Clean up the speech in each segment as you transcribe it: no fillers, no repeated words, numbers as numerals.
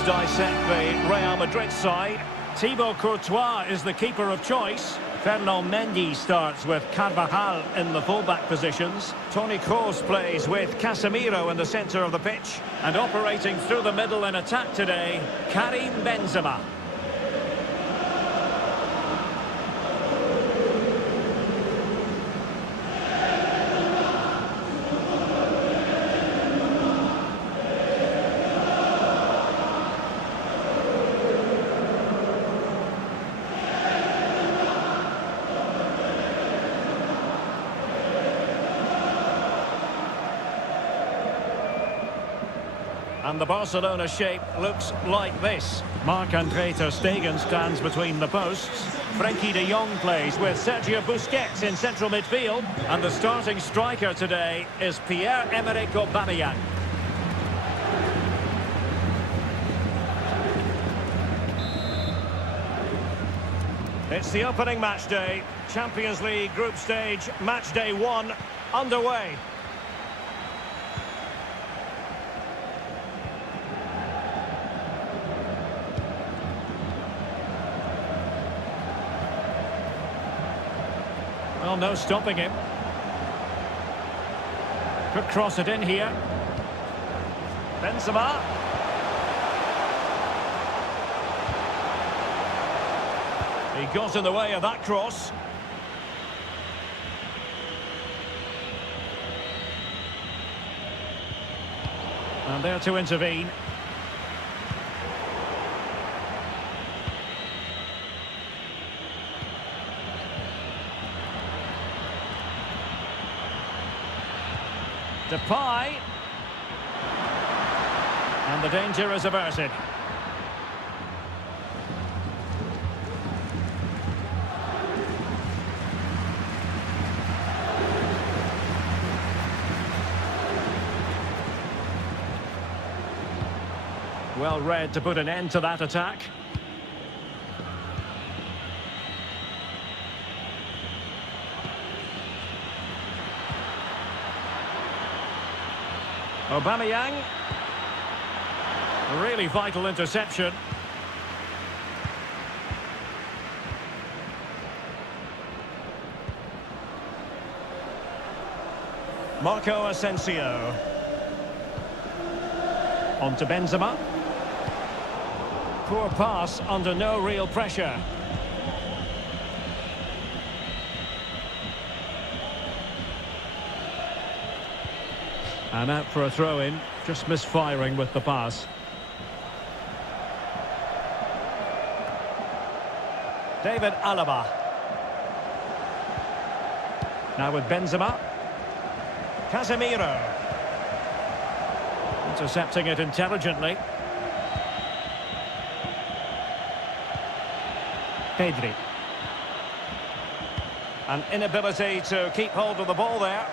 Let's dissect the Real Madrid side. Thibaut Courtois is the keeper of choice. Fernand Mendy starts with Carvajal in the fullback positions. Toni Kroos plays with Casemiro in the centre of the pitch. And operating through the middle in attack today, Karim Benzema. And the Barcelona shape looks like this. Marc-Andre ter Stegen stands between the posts. Frenkie de Jong plays with Sergio Busquets in central midfield. And the starting striker today is Pierre-Emerick Aubameyang. It's the opening match day. Champions League group stage, match day 1, underway. Well, no stopping him. Could cross it in here. Benzema. He got in the way of that cross. And there to intervene. Depay. And the danger is averted. Well read to put an end to that attack. Aubameyang. A really vital interception. Marco Asensio. On to Benzema. Poor pass under no real pressure. And out for a throw-in, just misfiring with the pass. David Alaba. Now with Benzema. Casemiro. Intercepting it intelligently. Pedri. An inability to keep hold of the ball there.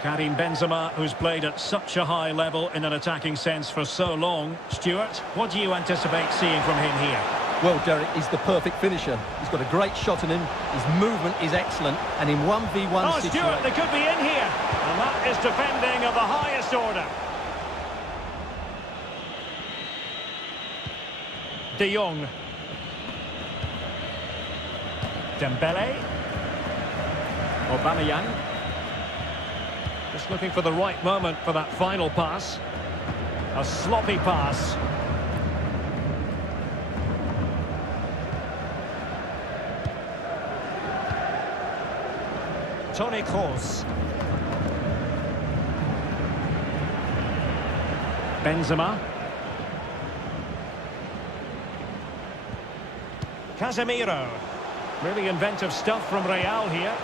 Karim Benzema, who's played at such a high level in an attacking sense for so long. Stuart, what do you anticipate seeing from him here? Well, Derek, he's the perfect finisher. He's got a great shot in him, his movement is excellent, and in 1v1 situation... Stuart, they could be in here. And that is defending of the highest order. De Jong. Dembele. Aubameyang. Just looking for the right moment for that final pass. A sloppy pass. Toni Kroos. Benzema. Casemiro. Really inventive stuff from Real here.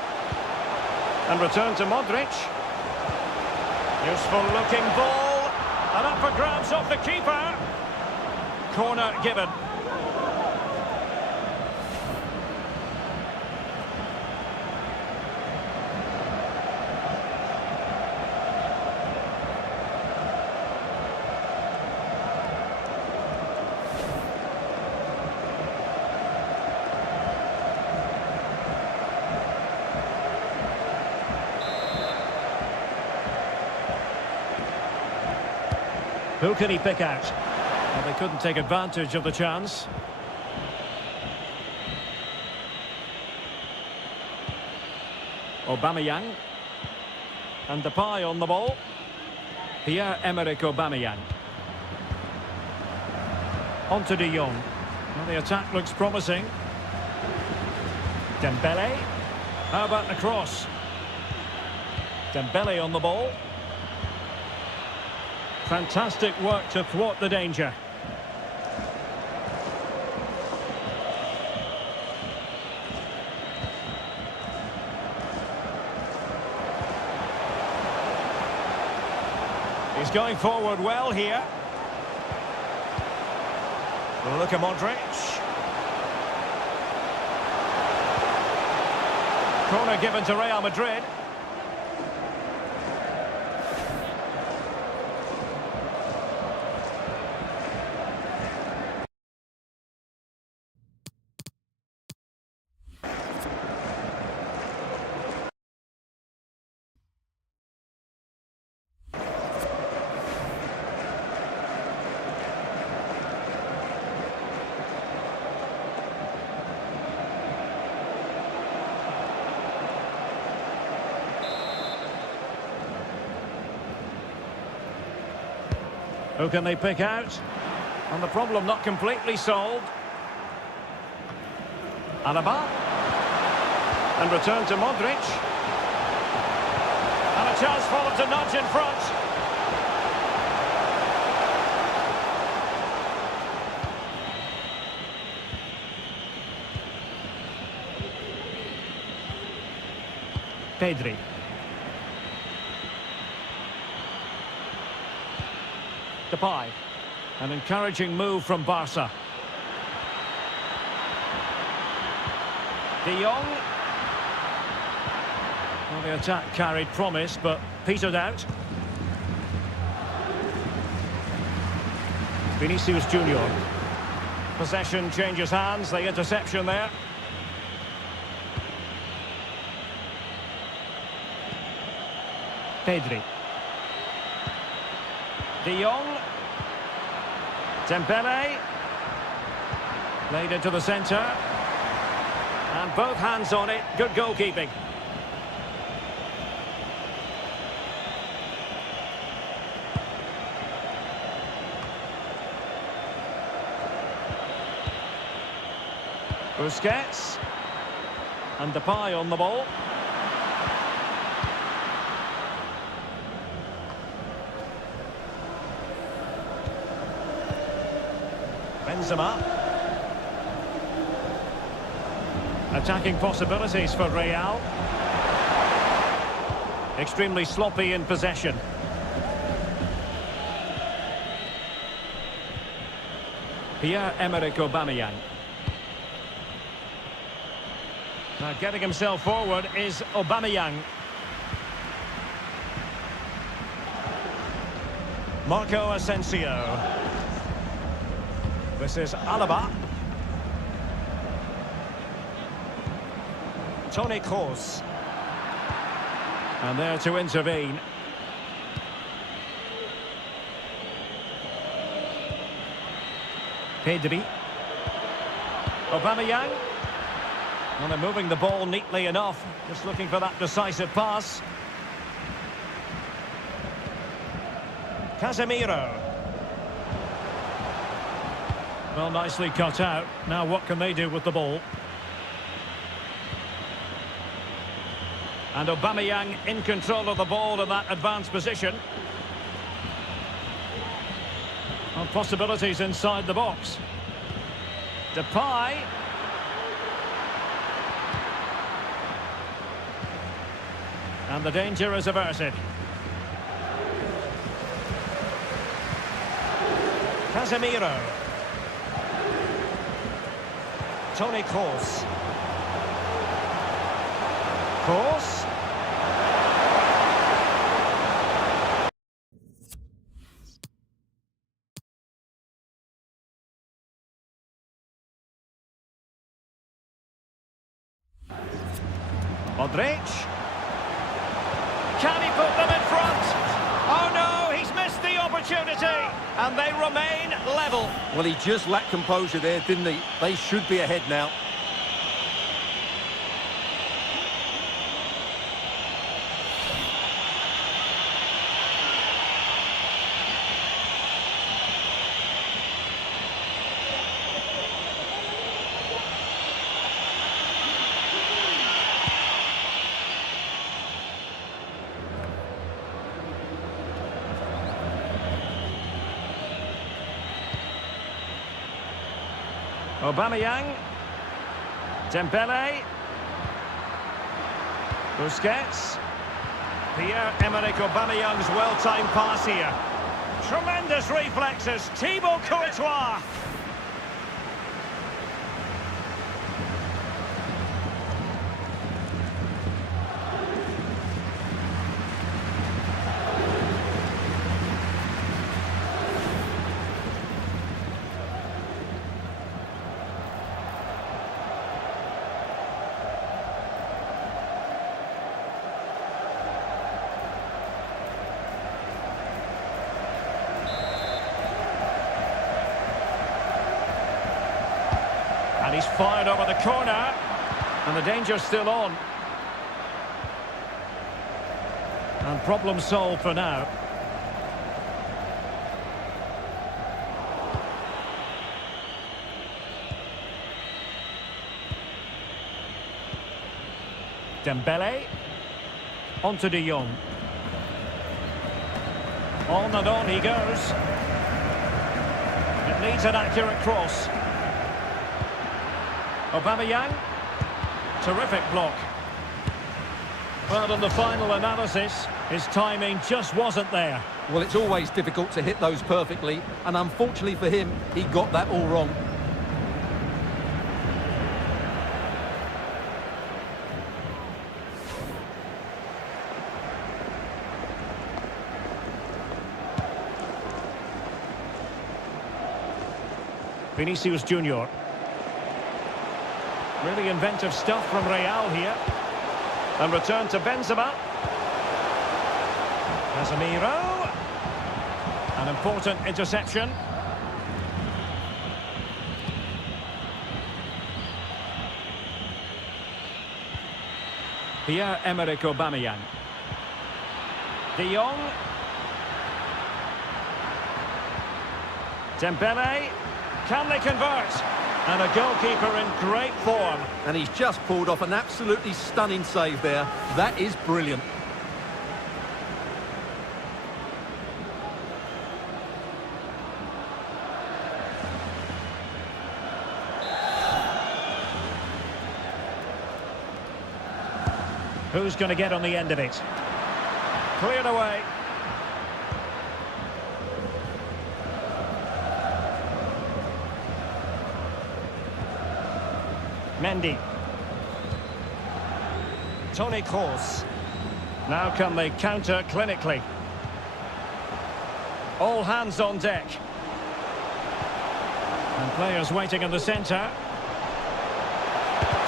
And return to Modric. Useful looking ball. And up for grabs off the keeper. Corner given. Who can he pick out? Well, they couldn't take advantage of the chance. Aubameyang. And Depay on the ball. Pierre-Emerick Aubameyang. On to De Jong. Well, the attack looks promising. Dembele. How about the cross? Dembele on the ball. Fantastic work to thwart the danger. He's going forward well here. Luka Modric. Corner given to Real Madrid. Who can they pick out? And the problem not completely solved. Alaba. And return to Modric. And a chance for them to nudge in front. Pedri. Depay. An encouraging move from Barca. De Jong. Well, the attack carried promise, but petered out. Vinicius Junior. Possession changes hands, the interception there. Pedri. De Jong. Dembele. Played into the centre. And both hands on it. Good goalkeeping. Busquets. And Depay on the ball. Benzema. Attacking possibilities for Real. Extremely sloppy in possession. Pierre-Emerick Aubameyang. Now getting himself forward is Aubameyang. Marco Asensio. This is Alaba. Toni Kroos. And there to intervene. Pedri. Aubameyang. And they're moving the ball neatly enough. Just looking for that decisive pass. Casemiro. Well, nicely cut out. Now what can they do with the ball? And Aubameyang in control of the ball in that advanced position. Well, possibilities inside the box. Depay. And the danger is averted. Casemiro. Toni Kroos. Kroos. Modric. Can he put them in front? Oh no, he's missed the opportunity. And they remain level. Well, he just lacked composure there, didn't he? They should be ahead now. Aubameyang. Dembele. Busquets. Pierre-Emerick Aubameyang's well-timed pass here. Tremendous reflexes. Thibaut Courtois. And he's fired over the corner. And the danger's still on. And problem solved for now. Dembele. On to De Jong. On and on he goes. It needs an accurate cross. Aubameyang. Terrific block. Well, in the final analysis, his timing just wasn't there. Well, it's always difficult to hit those perfectly, and unfortunately for him, he got that all wrong. Vinicius Junior. Really inventive stuff from Real here. And return to Benzema. Casemiro. An important interception. Pierre-Emerick Aubameyang. De Jong. Dembele. Can they convert? And a goalkeeper in great form. And he's just pulled off an absolutely stunning save there. That is brilliant. Who's going to get on the end of it? Cleared away. Mendy. Toni Kroos. Now can they counter clinically? All hands on deck. And players waiting in the centre.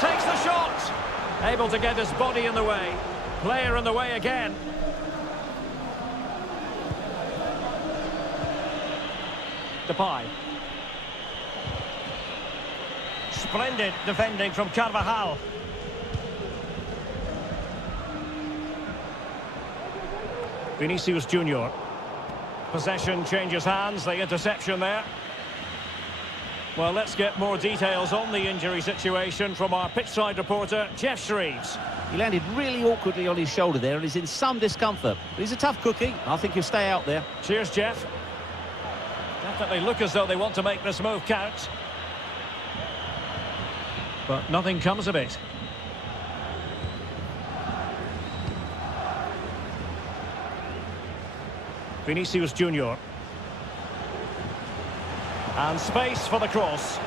Takes the shot. Able to get his body in the way. Player in the way again. Depay. Splendid defending from Carvajal. Vinicius Junior. Possession changes hands, the interception there. Well, let's get more details on the injury situation from our pitchside reporter, Jeff Shreves. He landed really awkwardly on his shoulder there and is in some discomfort. But he's a tough cookie. I think he'll stay out there. Cheers, Jeff. Definitely look as though they want to make this move count. But nothing comes of it. Vinicius Junior. And space for the cross.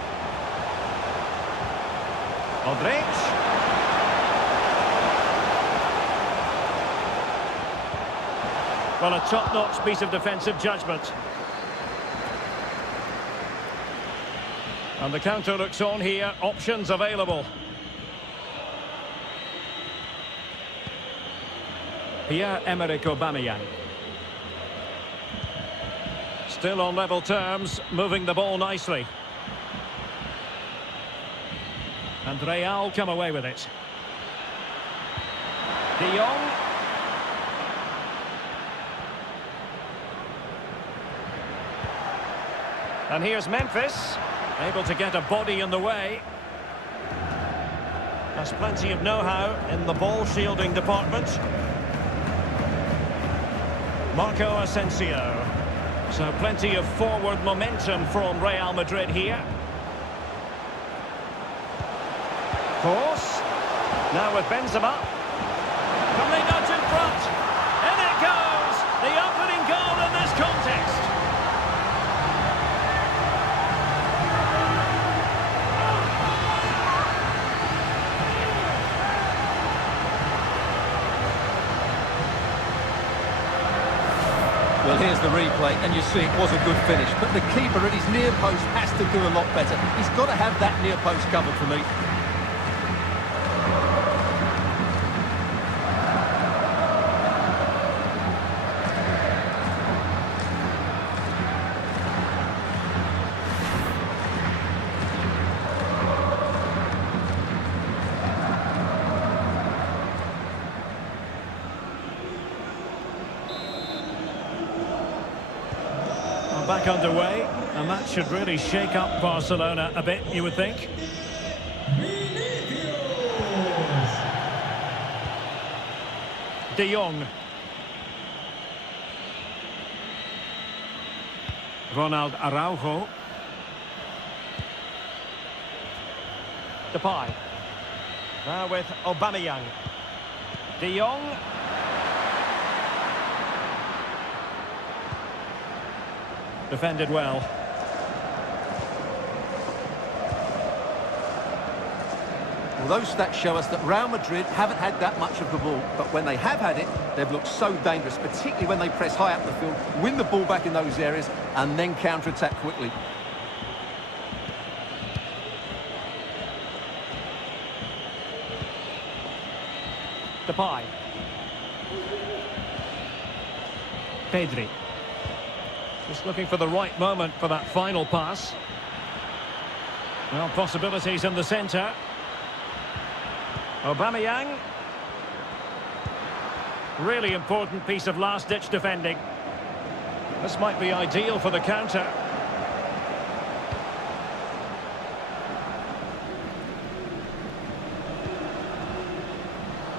Modric. Well, a top-notch piece of defensive judgment. And the counter looks on here. Options available. Pierre-Emerick Aubameyang. Still on level terms, moving the ball nicely. And Real come away with it. De Jong. And here's Memphis, able to get a body in the way. Has plenty of know-how in the ball shielding department. Marco Asensio. So plenty of forward momentum from Real Madrid here. Course. Now with Benzema. Coming out in front. In it goes! The opening goal in this contest. Well, here's the replay, and you see it was a good finish. But the keeper at his near post has to do a lot better. He's got to have that near post covered for me. Back underway, and that should really shake up Barcelona a bit, you would think. De Jong. Ronald Araujo. Depay. Now with Aubameyang. De Jong. Defended well. Well, those stats show us that Real Madrid haven't had that much of the ball, but when they have had it, they've looked so dangerous, particularly when they press high up the field, win the ball back in those areas, and then counter-attack quickly. Depay. Pedri. Just looking for the right moment for that final pass. Well, possibilities in the centre. Aubameyang. Really important piece of last-ditch defending. This might be ideal for the counter.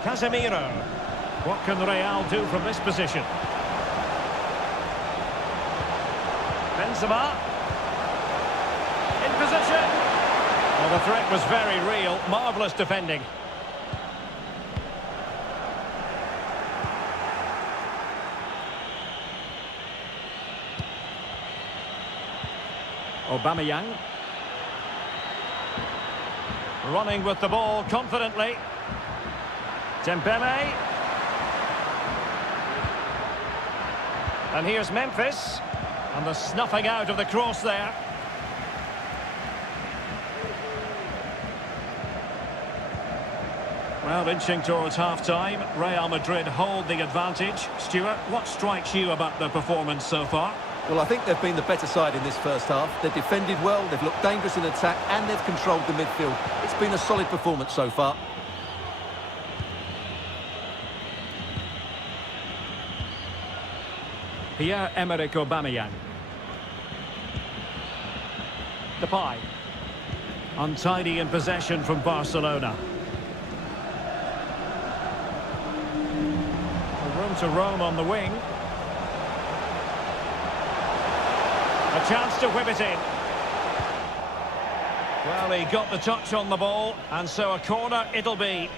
Casemiro. What can Real do from this position? Benzema. In position. Well, the threat was very real. Marvellous defending. Aubameyang. Running with the ball confidently. Dembele. And here's Memphis. And the snuffing out of the cross there. Well, inching towards half-time. Real Madrid hold the advantage. Stuart, what strikes you about the performance so far? Well, I think they've been the better side in this first half. They've defended well, they've looked dangerous in attack, and they've controlled the midfield. It's been a solid performance so far. Pierre-Emerick Aubameyang. Depay. Untidy in possession from Barcelona. Room to roam on the wing. A chance to whip it in. Well, he got the touch on the ball, and so a corner it'll be.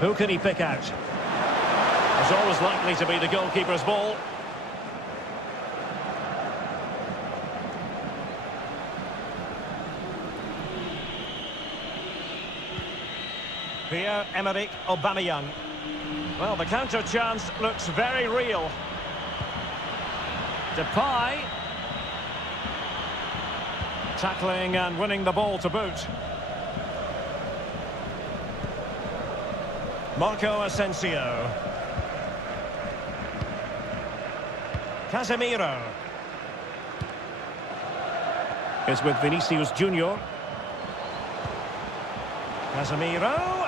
Who can he pick out? It's always likely to be the goalkeeper's ball. Pierre-Emerick Aubameyang. Well, the counter chance looks very real. Depay. Tackling and winning the ball to boot. Marco Asensio. Casemiro. Is with Vinicius Junior. Casemiro.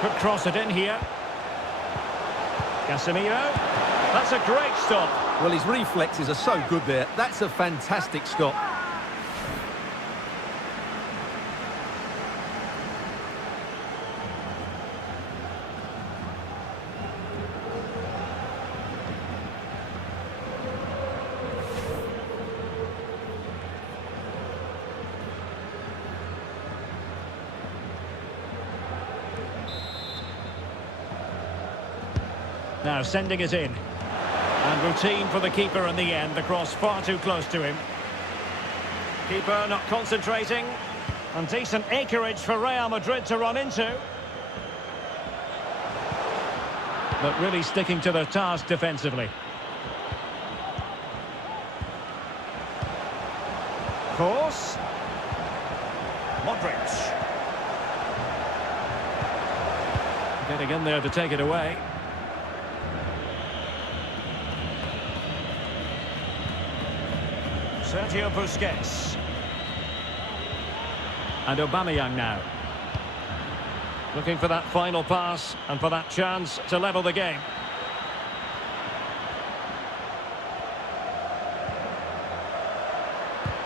Could cross it in here. Casemiro. That's a great stop. Well, his reflexes are so good there. That's a fantastic stop. Now sending it in. And routine for the keeper in the end. The cross far too close to him. Keeper not concentrating. And decent acreage for Real Madrid to run into. But really sticking to their task defensively. Course. Modric. Getting in there to take it away. Sergio Busquets. And Aubameyang now. Looking for that final pass and for that chance to level the game.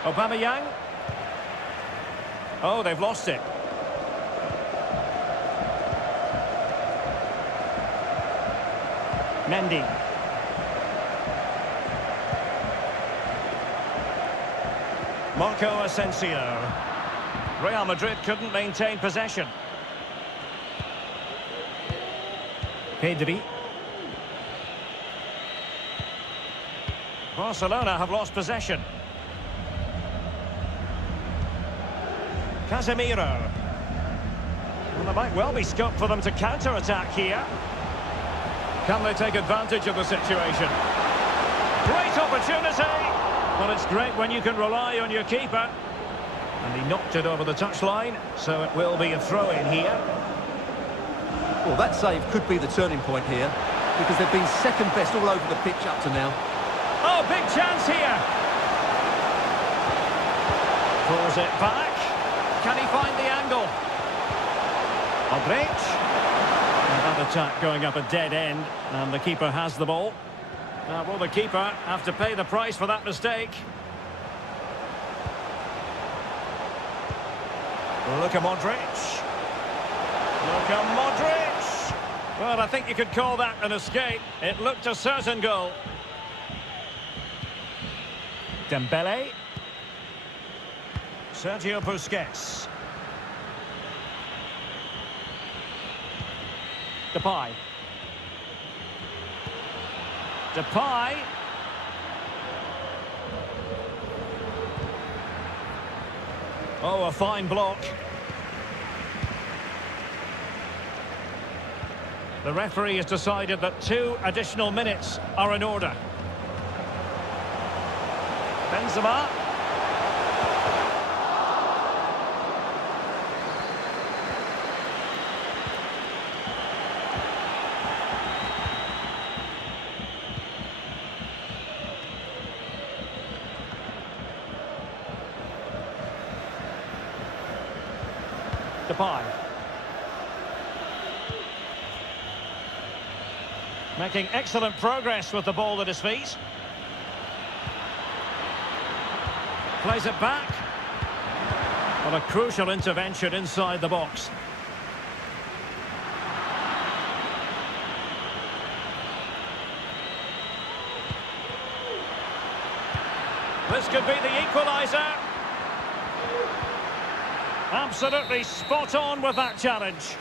Aubameyang. Oh, they've lost it. Mendy. Marco Asensio. Real Madrid couldn't maintain possession. Pedri. Barcelona have lost possession. Casemiro. Well, there might well be scope for them to counter-attack here. Can they take advantage of the situation? Great opportunity! Well, it's great when you can rely on your keeper. And he knocked it over the touchline, so it will be a throw-in here. Well, that save could be the turning point here, because they've been second best all over the pitch up to now. Oh, big chance here! Pulls it back. Can he find the angle? Modric. And that attack going up a dead end, and the keeper has the ball. Now, will the keeper have to pay the price for that mistake? Look at Modric. Look at Modric. Well, I think you could call that an escape. It looked a certain goal. Dembele. Sergio Busquets. Depay. Depay. Oh, a fine block. The referee has decided that 2 additional minutes are in order. Benzema. Depay. Making excellent progress with the ball at his feet. Plays it back. Well, a crucial intervention inside the box. This could be the equaliser. Absolutely spot on with that challenge.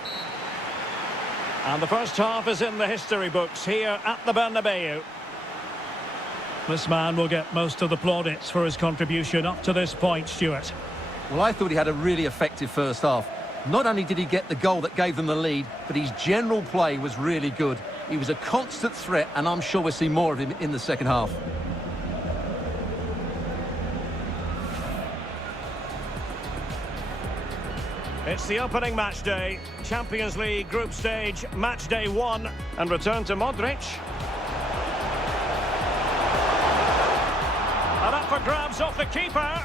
And the first half is in the history books here at the Bernabeu. This man will get most of the plaudits for his contribution up to this point, Stuart. Well, I thought he had a really effective first half. Not only did he get the goal that gave them the lead, but his general play was really good. He was a constant threat, and I'm sure we'll see more of him in the second half. It's the opening match day, Champions League group stage, match day 1, and return to Modric. And up for grabs off the keeper.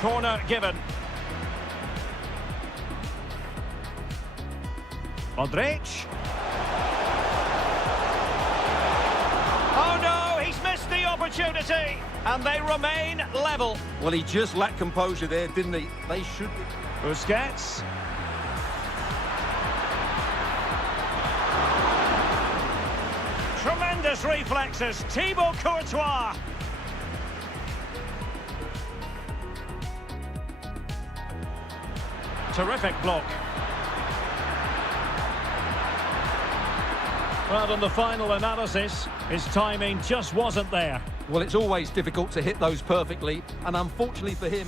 Corner given. Modric. Oh no, he's missed the opportunity, and they remain level. Well, he just lacked composure there, didn't he? They should be. Busquets. Tremendous reflexes, Thibaut Courtois. Terrific block. Well, in the final analysis, his timing just wasn't there. Well, it's always difficult to hit those perfectly, and unfortunately for him...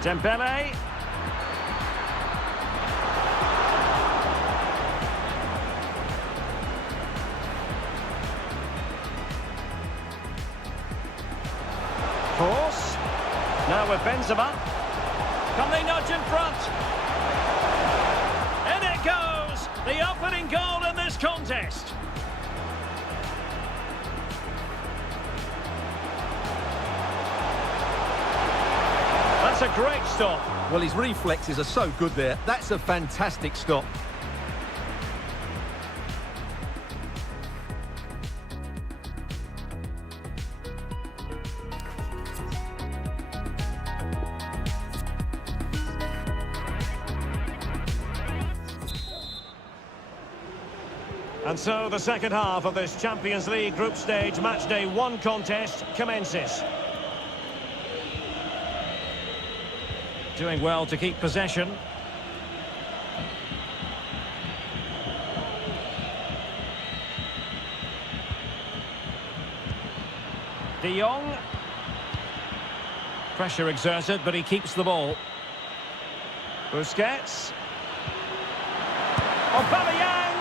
Dembele. Cross. Now with Benzema. Can they nudge in front? In it goes! The opening goal in this contest. That's a great stop. Well, his reflexes are so good there. That's a fantastic stop. And so the second half of this Champions League group stage match day 1 contest commences. Doing well to keep possession. De Jong. Pressure exerted, but he keeps the ball. Busquets. Aubameyang!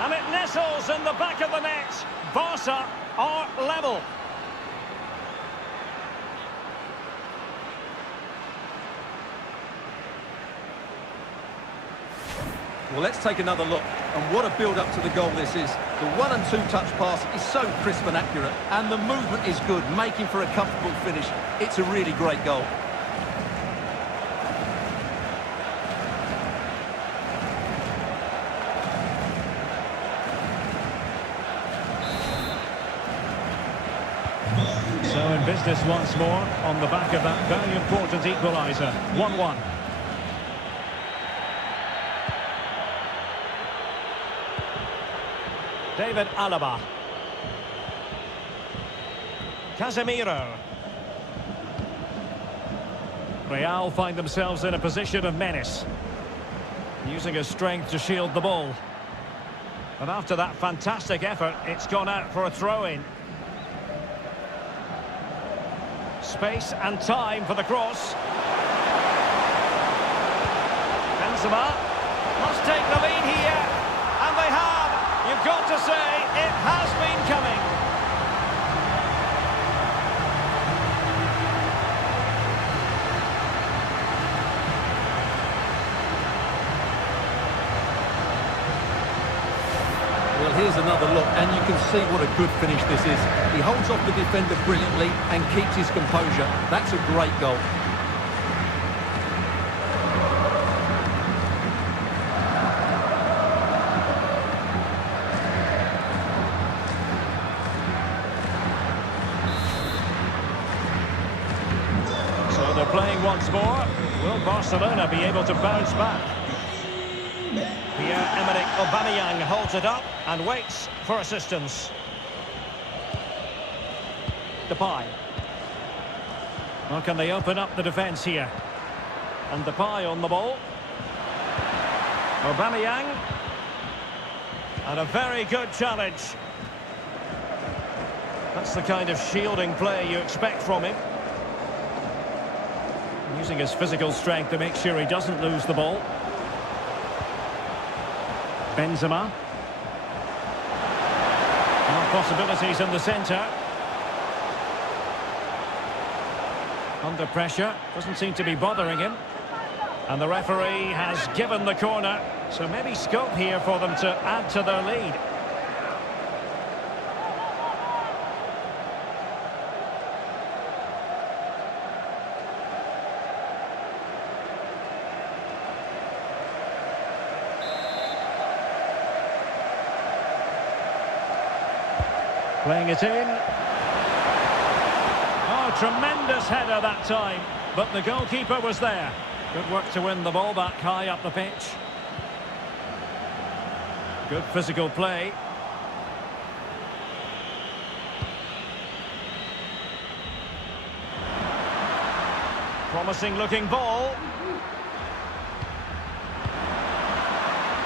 And it nestles in the back of the net. Barca are level. Well, let's take another look. And what a build-up to the goal this is. The 1- and 2-touch pass is so crisp and accurate. And the movement is good, making for a comfortable finish. It's a really great goal. So in business once more, on the back of that very important equaliser. 1-1. David Alaba. Casemiro. Real find themselves in a position of menace, using his strength to shield the ball. And after that fantastic effort, it's gone out for a throw-in. Space and time for the cross. Benzema must take the lead here, and they have. You've got to say, it has been coming. Well, here's another look, and you can see what a good finish this is. He holds off the defender brilliantly and keeps his composure. That's a great goal. So they're playing once more. Will Barcelona be able to bounce back? Pierre-Emerick Aubameyang holds it up and waits for assistance. Depay. Well, can they open up the defence here? And Depay on the ball. Aubameyang. And a very good challenge. That's the kind of shielding play you expect from him. Using his physical strength to make sure he doesn't lose the ball. Benzema. More possibilities in the centre. Under pressure, doesn't seem to be bothering him. And the referee has given the corner, so maybe scope here for them to add to their lead. Playing it in. Oh, tremendous header that time, but the goalkeeper was there. Good work to win the ball back high up the pitch. Good physical play. Promising looking ball.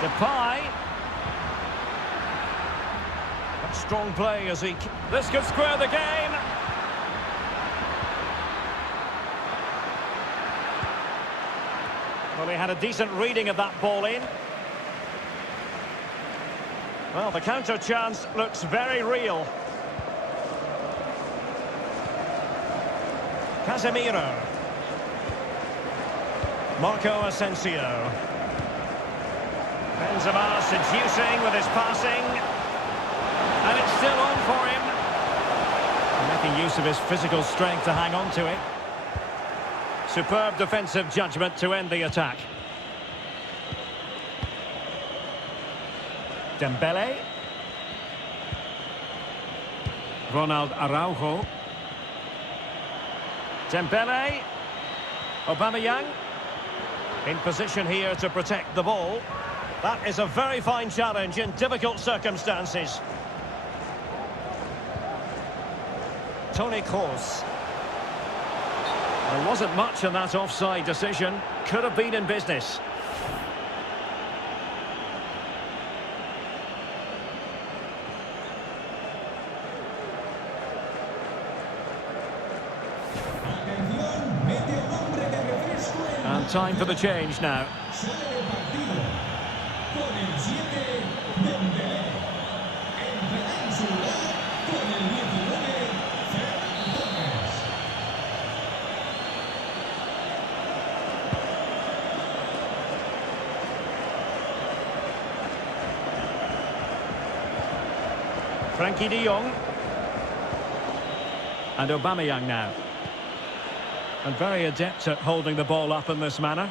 Depay. But strong play as he... This could square the game. Well, he had a decent reading of that ball in. Well, the counter chance looks very real. Casemiro. Marco Asensio. Benzema seducing with his passing. And it's still on for him. Making use of his physical strength to hang on to it. Superb defensive judgment to end the attack. Dembele. Ronald Araujo. Dembele. Aubameyang. In position here to protect the ball. That is a very fine challenge in difficult circumstances. Toni Kroos. There wasn't much in that offside decision. Could have been in business. And time for the change now. Frankie de Jong. And Aubameyang now. And very adept at holding the ball up in this manner.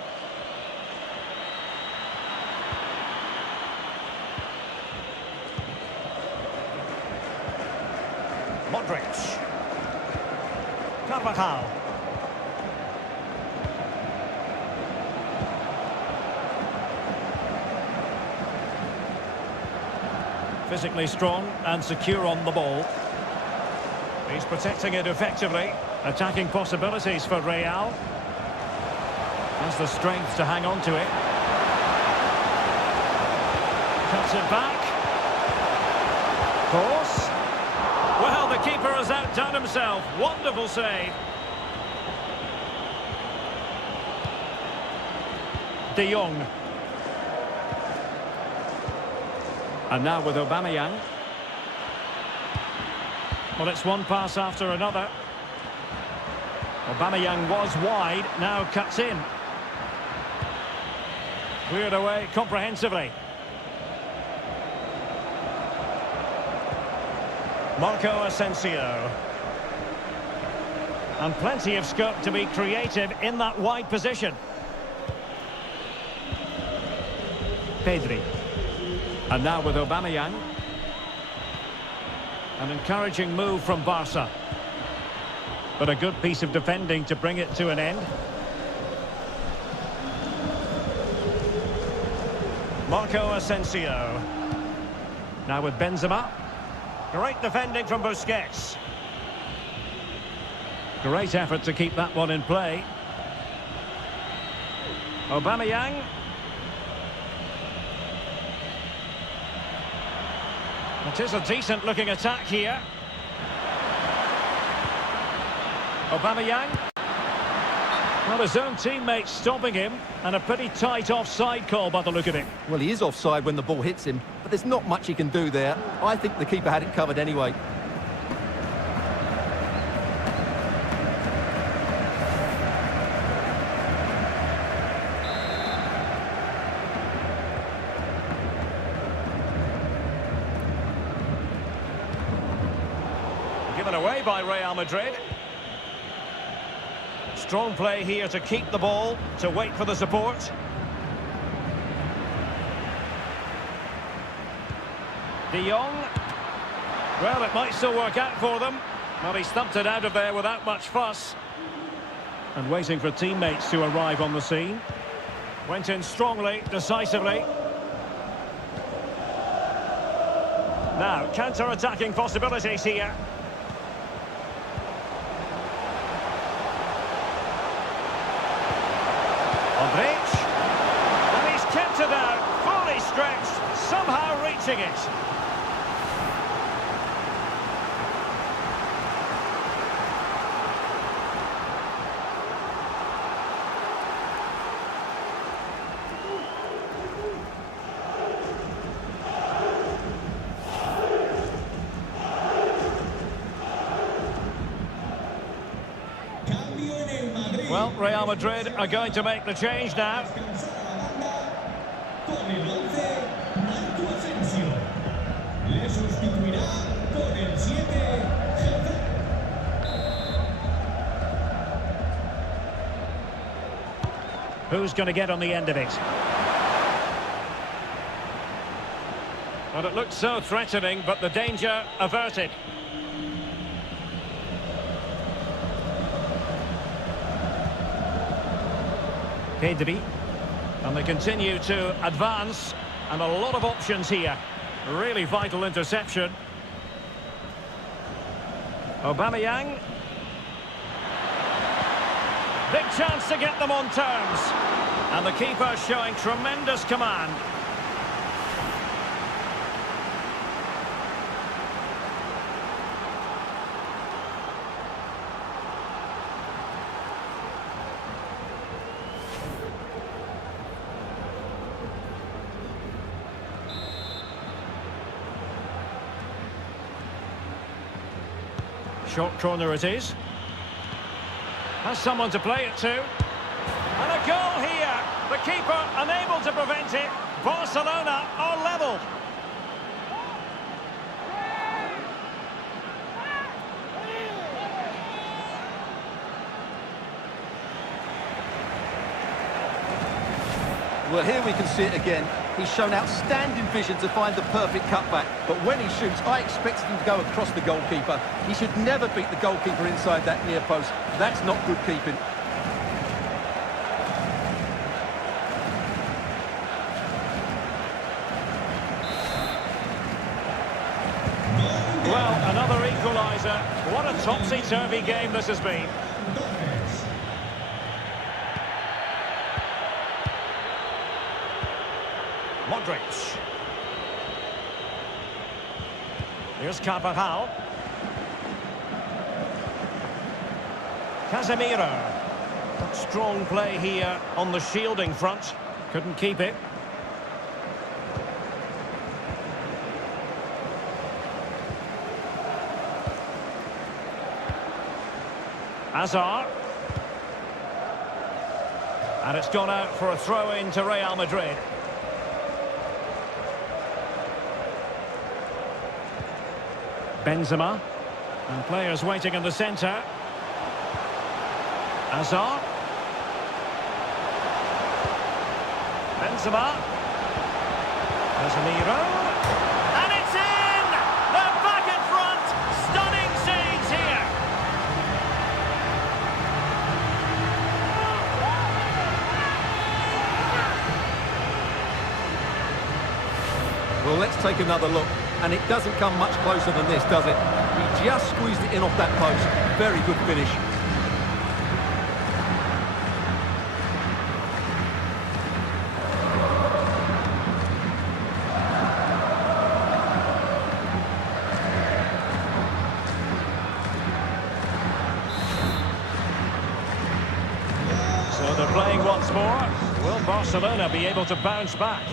Modric. Carvajal. Physically strong and secure on the ball. He's protecting it effectively. Attacking possibilities for Real. Has the strength to hang on to it. Cuts it back. Cross. Well, the keeper has outdone himself. Wonderful save. De Jong. And now with Aubameyang. Well, it's one pass after another. Aubameyang was wide, now cuts in. Cleared away comprehensively. Marco Asensio. And plenty of scope to be creative in that wide position. Pedri. And now with Aubameyang. An encouraging move from Barca. But a good piece of defending to bring it to an end. Marco Asensio. Now with Benzema. Great defending from Busquets. Great effort to keep that one in play. Aubameyang. It is a decent looking attack here. Aubameyang. Well, his own teammates stopping him, and a pretty tight offside call by the look of it. Well, he is offside when the ball hits him, but there's not much he can do there. I think the keeper had it covered anyway. Given away by Real Madrid. Strong play here to keep the ball, to wait for the support. De Jong. Well, it might still work out for them. Well, he stumped it out of there without much fuss. And waiting for teammates to arrive on the scene. Went in strongly, decisively. Now, counter-attacking possibilities here. And he's kept it out, fully stretched, somehow reaching it. Well, Real Madrid are going to make the change now. Who's going to get on the end of it? Well, it looked so threatening, but the danger averted. Pedri, and they continue to advance, and a lot of options here. Really vital interception. Aubameyang. Big chance to get them on terms. And the keeper showing tremendous command. Short corner it is. Has someone to play it to. And a goal here. The keeper unable to prevent it. Barcelona are level. Well, here we can see it again. He's shown outstanding vision to find the perfect cutback. But when he shoots, I expected him to go across the goalkeeper. He should never beat the goalkeeper inside that near post. That's not good keeping. Well, another equaliser. What a topsy-turvy game this has been. Modric. Here's Carvajal. Casemiro. Strong play here on the shielding front. Couldn't keep it. Hazard. And it's gone out for a throw-in to Real Madrid. Benzema. And players waiting in the centre. Hazard. Benzema. Casemiro. And it's in! They're back in front! Stunning scenes here! Well, let's take another look. And it doesn't come much closer than this, does it? He just squeezed it in off that post. Very good finish. more. Will Barcelona be able to bounce back?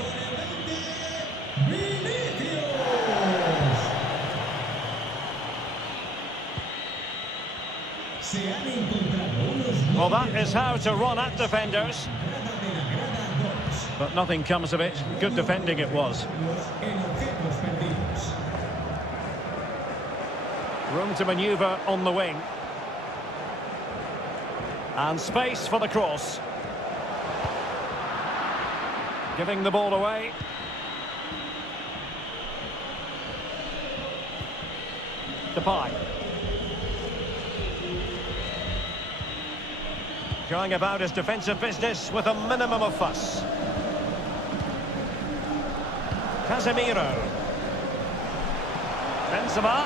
Well, that is how to run at defenders. But nothing comes of it. Good defending it was. Room to manoeuvre on the wing. And space for the cross. Giving the ball away. Depay. Going about his defensive business with a minimum of fuss. Casemiro. Benzema.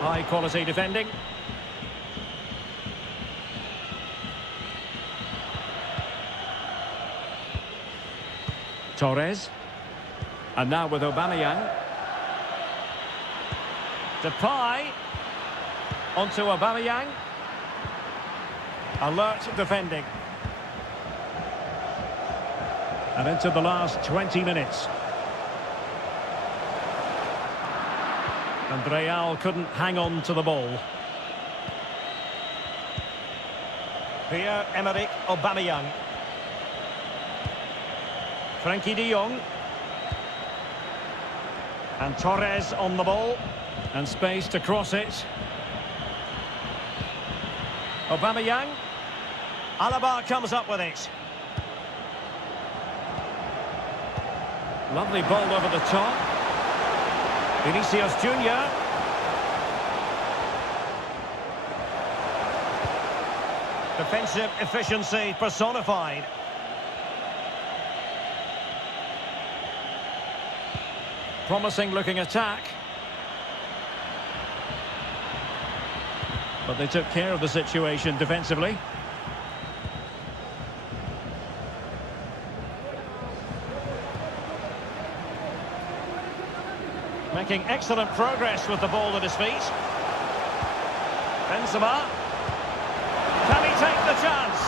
High quality defending. Torres. And now with Aubameyang. Depay. Onto Aubameyang. Alert defending. And into the last 20 minutes. And Real couldn't hang on to the ball. Pierre-Emerick Aubameyang. Frankie de Jong. And Torres on the ball. And space to cross it. Aubameyang. Alaba comes up with it. Lovely ball over the top. Vinicius Junior. Defensive efficiency personified. Promising looking attack. But they took care of the situation defensively. Making excellent progress with the ball at his feet. Benzema. Can he take the chance?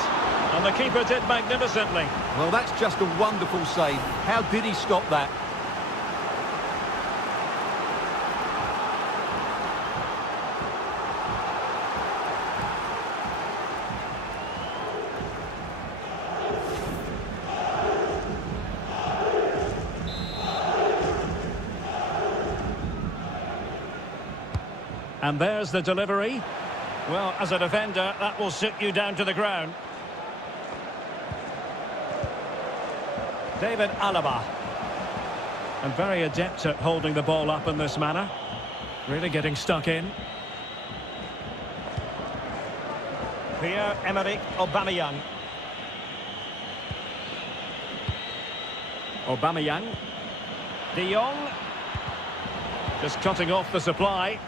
And the keeper did magnificently. Well, that's just a wonderful save. How did he stop that? And there's the delivery. Well, as a defender, that will sit you down to the ground. David Alaba. And very adept at holding the ball up in this manner. Really getting stuck in. Pierre-Emerick Aubameyang. Aubameyang. De Jong. Just cutting off the supply.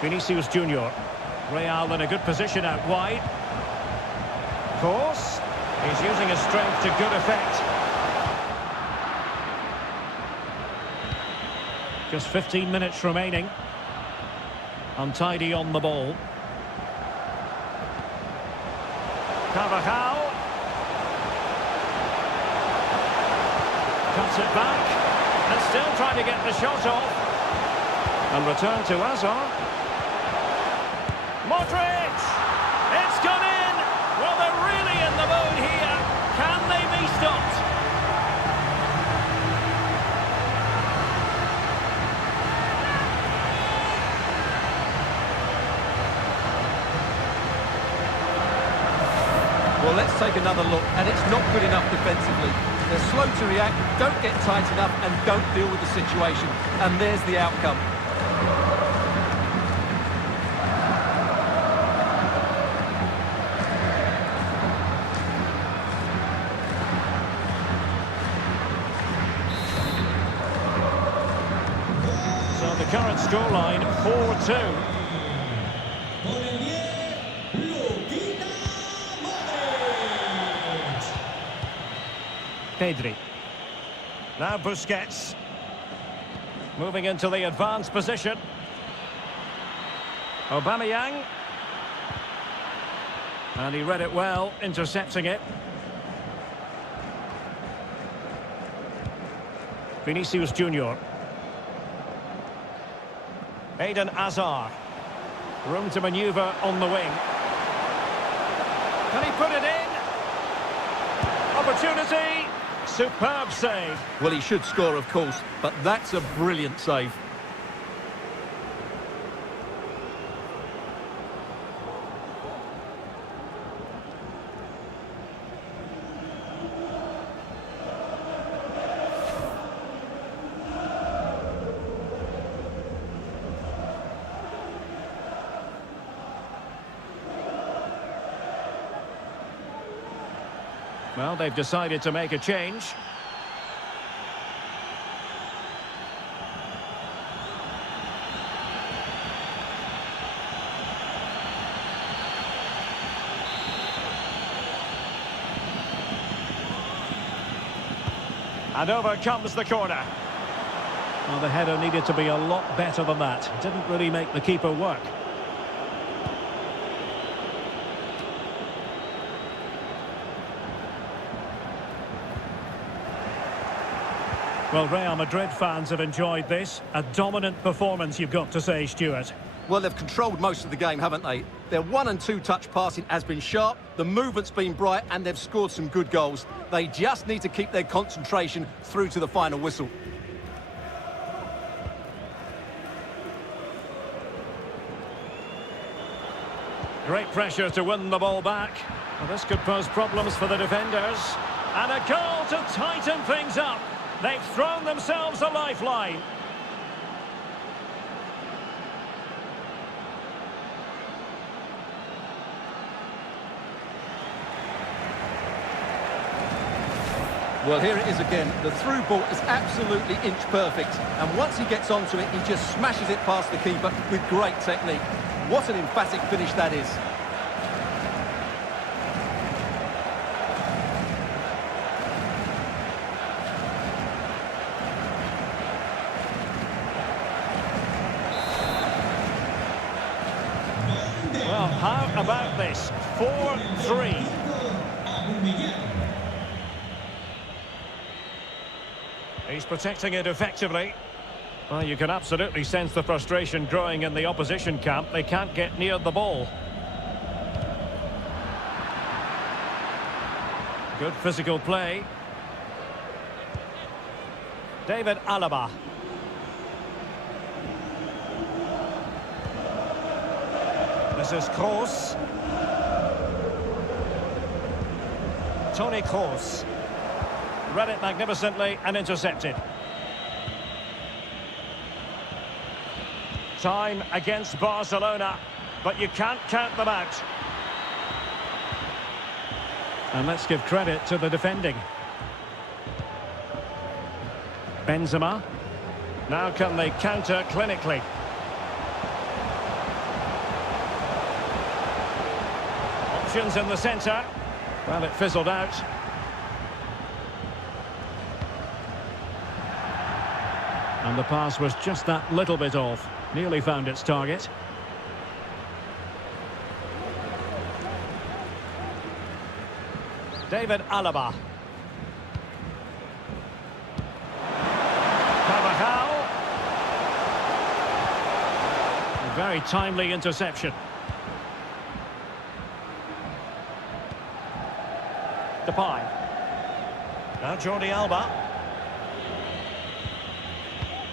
Vinicius Junior. Real in a good position out wide. Course. He's using his strength to good effect. Just 15 minutes remaining. Untidy on the ball. Carvajal. Cuts it back. And still trying to get the shot off. And return to Hazard. Modric! It's gone in! Well, they're really in the mood here. Can they be stopped? Well, let's take another look, and it's not good enough defensively. They're slow to react, don't get tight enough, and don't deal with the situation. And there's the outcome. The current scoreline, 4-2. Pedri. Now Busquets. Moving into the advanced position. Aubameyang. And he read it well, intercepting it. Vinicius Junior. Eden Hazard. Room to manoeuvre on the wing. Can he put it in? Opportunity. Superb save. Well, he should score, of course, but that's a brilliant save. Well, they've decided to make a change. And over comes the corner. Well, the header needed to be a lot better than that. Didn't really make the keeper work. Well, Real Madrid fans have enjoyed this. A dominant performance, you've got to say, Stuart. Well, they've controlled most of the game, haven't they? Their 1- and 2-touch passing has been sharp, the movement's been bright, and they've scored some good goals. They just need to keep their concentration through to the final whistle. Great pressure to win the ball back. Well, this could pose problems for the defenders. And a goal to tighten things up. They've thrown themselves a lifeline. Well, here it is again. The through ball is absolutely inch perfect. And once he gets onto it, he just smashes it past the keeper with great technique. What an emphatic finish that is. Well, how about this? 4-3. He's protecting it effectively. Well, you can absolutely sense the frustration growing in the opposition camp. They can't get near the ball. Good physical play. David Alaba. This is Kroos. Toni Kroos. Read it magnificently and intercepted. Time against Barcelona, but you can't count them out. And let's give credit to the defending. Benzema. Now can they counter clinically? Options in the centre. Well, it fizzled out. And the pass was just that little bit off. Nearly found its target. David Alaba. Carvajal. A very timely interception. Depay. Now Jordi Alba.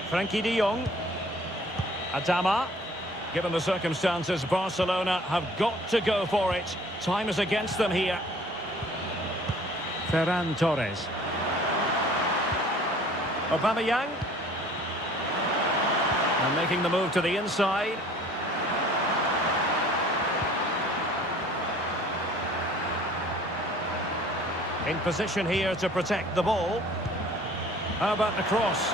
Frankie de Jong. Adama. Given the circumstances, Barcelona have got to go for it. Time is against them here. Ferran Torres. Aubameyang. And making the move to the inside. In position here to protect the ball. How about the cross?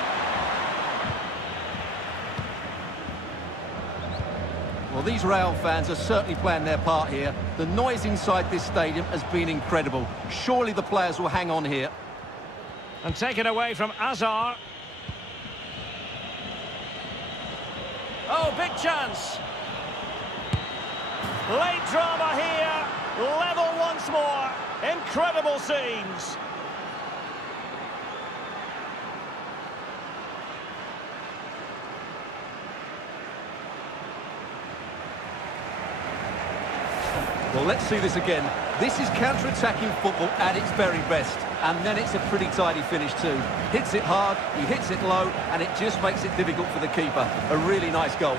Well, these Real fans are certainly playing their part here. The noise inside this stadium has been incredible. Surely the players will hang on here. And taken away from Hazard. Oh, big chance. Late drama here. Level once more. Incredible scenes. Well, let's see this again. This is counter-attacking football at its very best. And then it's a pretty tidy finish too. Hits it hard, he hits it low, and it just makes it difficult for the keeper. A really nice goal.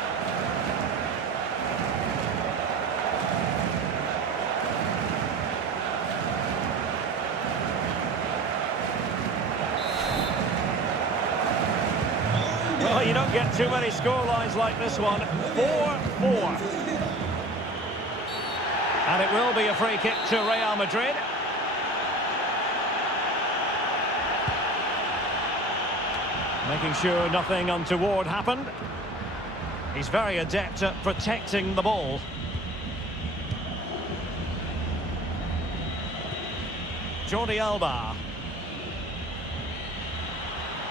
Well, you don't get too many scorelines like this one. 4-4. And it will be a free kick to Real Madrid. Making sure nothing untoward happened. He's very adept at protecting the ball. Jordi Alba.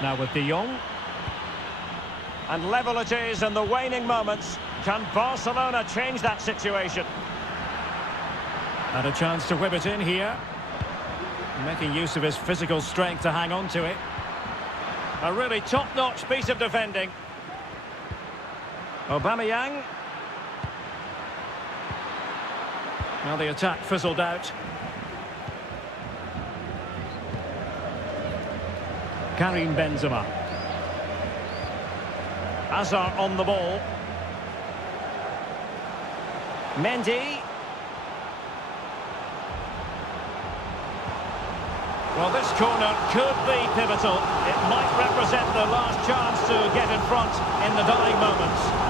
Now with De Jong. And level it is in the waning moments. Can Barcelona change that situation? And a chance to whip it in here. Making use of his physical strength to hang on to it. A really top-notch piece of defending. Aubameyang. Well, the attack fizzled out. Karim Benzema. Hazard on the ball. Mendy. Well, this corner could be pivotal. It might represent the last chance to get in front in the dying moments.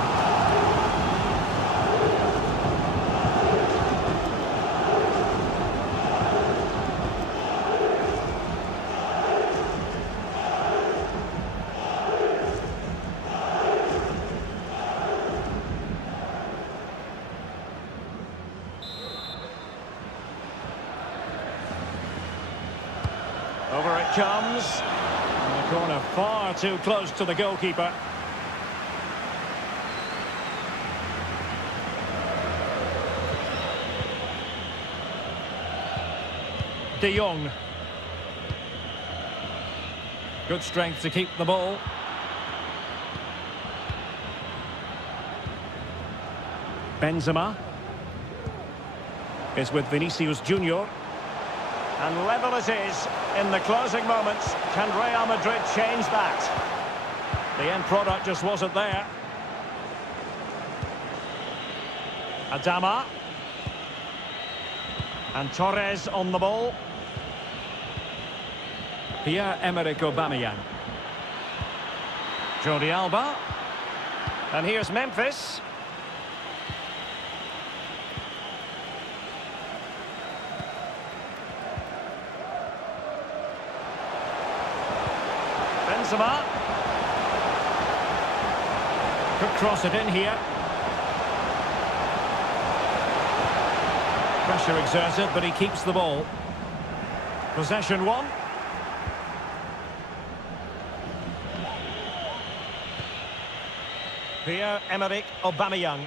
Over it comes. And the corner far too close to the goalkeeper. De Jong. Good strength to keep the ball. Benzema is with Vinicius Junior. And level it is in the closing moments. Can Real Madrid change that? The end product just wasn't there. Adama. And Torres on the ball. Pierre-Emerick Aubameyang. Jordi Alba. And here's Memphis. Benzema. Could cross it in here. Pressure exerted, but he keeps the ball. Possession one. Pierre-Emerick Aubameyang.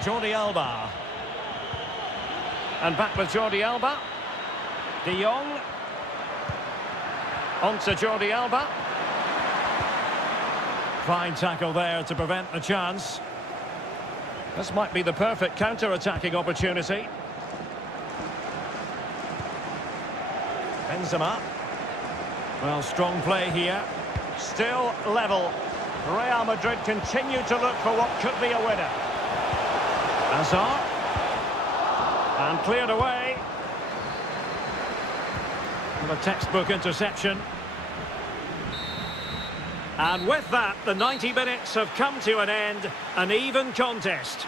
Jordi Alba. And back with Jordi Alba. De Jong. On to Jordi Alba. Fine tackle there to prevent the chance. This might be the perfect counter-attacking opportunity. Benzema. Well, strong play here. Still level. Real Madrid continue to look for what could be a winner. Hazard. And cleared away. A textbook interception. And with that, the 90 minutes have come to an end. An even contest.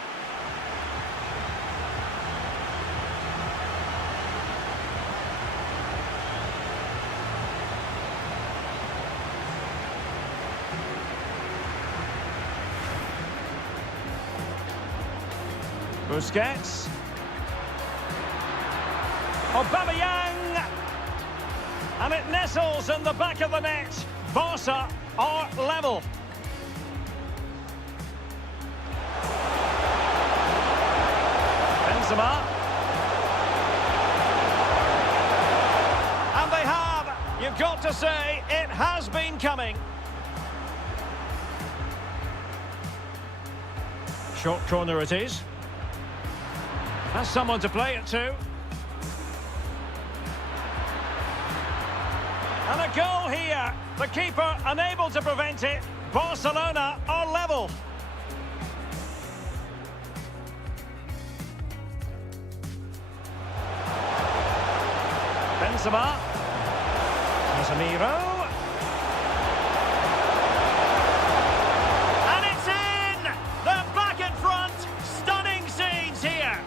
Busquets. Aubameyang. And it nestles in the back of the net. Barca are level. Benzema. And they have. You've got to say, it has been coming. Short corner it is. Has someone to play it to. And a goal here. The keeper unable to prevent it. Barcelona are level. Benzema. Casemiro. And it's in! They're back in front. Stunning scenes here.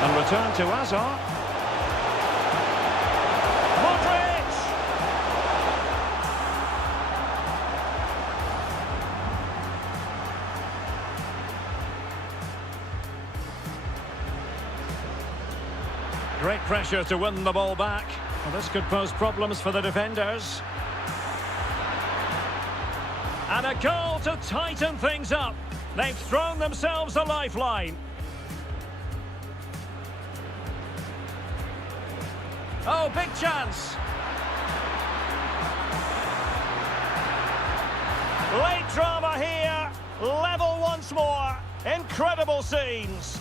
And return to Hazard. Modric! Great pressure to win the ball back. Well, this could pose problems for the defenders. And a goal to tighten things up. They've thrown themselves a lifeline. Oh, big chance. Late drama here. Level once more. Incredible scenes.